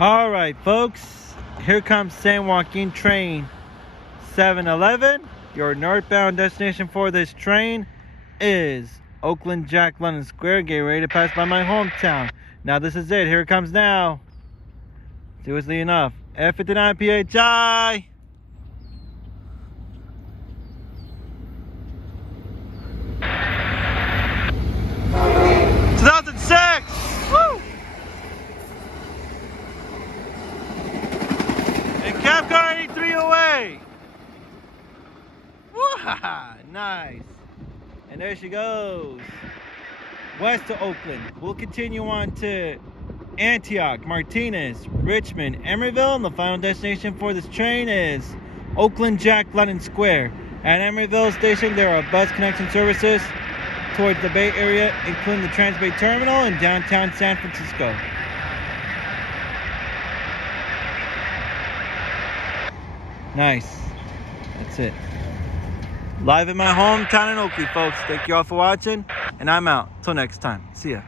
All right, folks, here comes San Joaquin train 711. Your northbound destination for this train is Oakland Jack London Square. Get ready to pass by my hometown. Now this is it. Here it comes now. Seriously enough. F59 PHI. Woo! And Cabcar 8308. Woo-ha-ha! Nice. And there she goes. West to Oakland. We'll continue on to Antioch, Martinez, Richmond, Emeryville, and the final destination for this train is Oakland Jack London Square. At Emeryville Station, there are bus connection services towards the Bay Area, including the Transbay Terminal in downtown San Francisco. Nice. That's it. Live in my hometown in Oakley, folks. Thank you all for watching, and I'm out. Till next time. See ya.